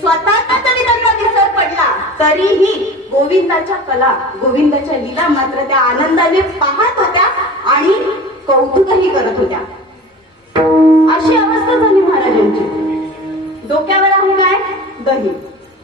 स्वतःचा तरी त्यांना विसर पडला तरीही गोविंदाच्या कला गोविंदाच्या लीला मात्र त्या आनंदाने पाहत होत्या आणि कौतुकही करत होत्या. अशी अवस्था झाली महाराजांची. डोक्यावर आहे काय? दही.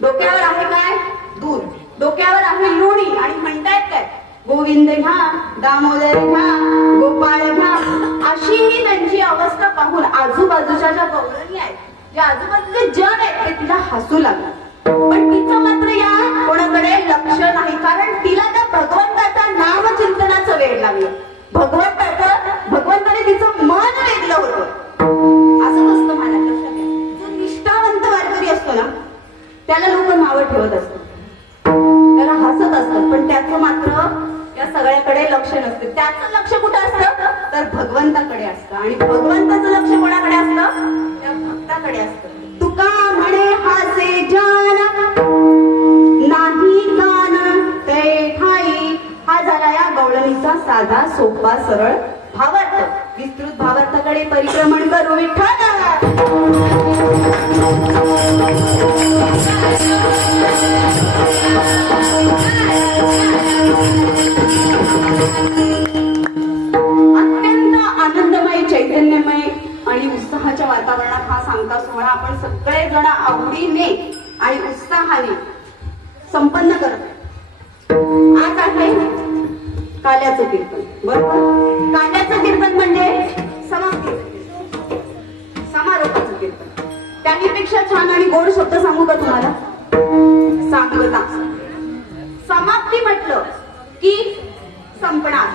डोक्यावर आहे काय? दूध. डोक्यावर आहे लोणी. आणि म्हणतायत काय? गोविंद घ्या दामोदर घ्या गोपाळ घ्या. अशी ही त्यांची अवस्था पाहून आजूबाजूच्या ज्या गौरणी आहेत ज्या आजूबाजू हसू लागलं. पण तिचं मात्र या कोणाकडे लक्ष नाही कारण तिला त्या नाम चिंतनाच वेळ लागलं. भगवंताचं भगवंताने तिचं मन वेधलं होतं असं असतं मला लक्षात जो निष्ठावंत वारकरी असतो ना त्याला लोक नावं ठेवत असतात. त्याला हसत असतात पण त्याचं मात्र या सगळ्याकडे लक्ष नसतं. त्याचं लक्ष कुठं असतं? तर भगवंताकडे असतं. आणि भगवंताचं लक्ष कोणाकडे असतं? त्या भक्ताकडे असतं. गवळणीचा साधा सोपा सरळ भावार्थ. विस्तृत भावार्थाकडे परिक्रमण करू विठ्ठल! अत्यंत आनंदमय चैतन्यमय आणि उत्साहाच्या वातावरणात हा सांगता सोहळा आपण सगळे जण आवडीने आणि उत्साहाने संपन्न करतो. कांद्याचं कीर्तन बरोबर? कांद्याचं कीर्तन म्हणजे समाप्ती समारोपाचं कीर्तन त्यांनीपेक्षा छान आणि गोड शब्द सांगू का तुम्हाला? सांगता समाप्ती म्हटलं की संपणार.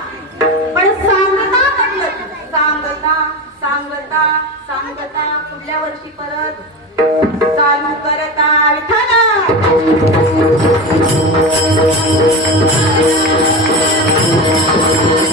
पण सांगता म्हटलं सांगता सांगता सांगता पुढल्या वर्षी परत. चालू करता विठ्ठला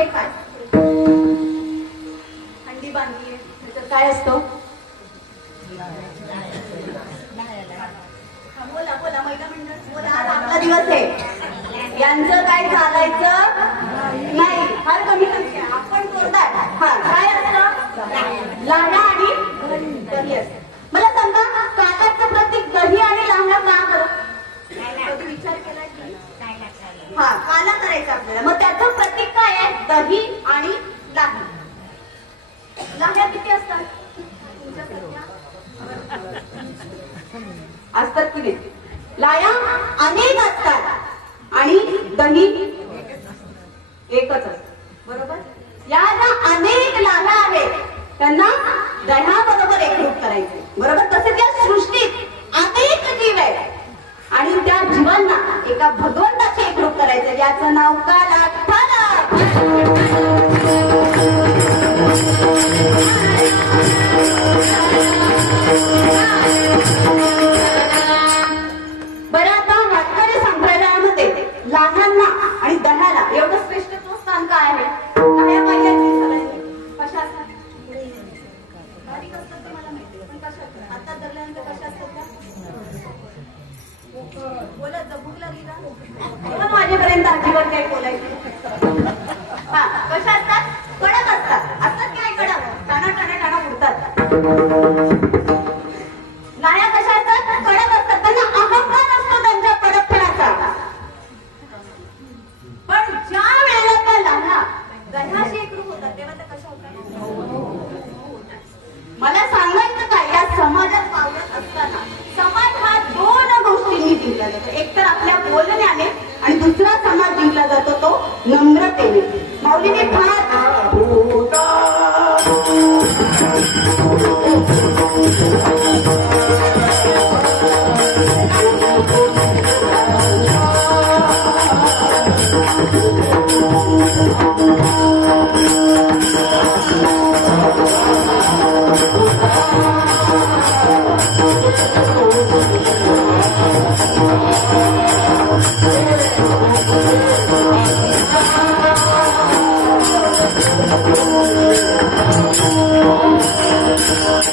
म्हणजे काय? हंडी बांधली त्याच्यात काय असतं? असतात तुमच्यासारख्या? की नाही? लाया अनेक असतात. आणि दही एकच असत. बरोबर? या ज्या अनेक लाला आहेत. त्यांना दह्याबरोबर एकरूप करायचे बरोबर? तसे त्या सृष्टीत अनेक जीव आहेत. आणि त्या जीवांना एका भगवंताचे एकरूप करायचं याचं नाव काला माझ्यापर्यंत काही बोलायचं? हा कशा असतात? कडक असतात. असतात काय कडक? टाणा टाणा टाणा उडतात लाह्या कशा असतात? कडक असतात. त्यांना अहंकार असतो त्यांच्या कडकपणाचा पण ज्या वेळेला त्या लाह्या दह्याशी एकरूप होतात तेव्हा त्या कशा होतात? मला सांगायचं काय? या समाजात पावलं असताना समाज हा दोन गोष्टींनी जिंकला जातो. एक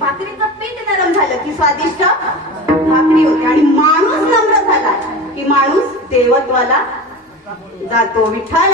भाकरीचं पीठ नरम झालं की स्वादिष्ट भाकरी होते. आणि माणूस नम्र झाला की माणूस देवत्वाला जातो विठ्ठल.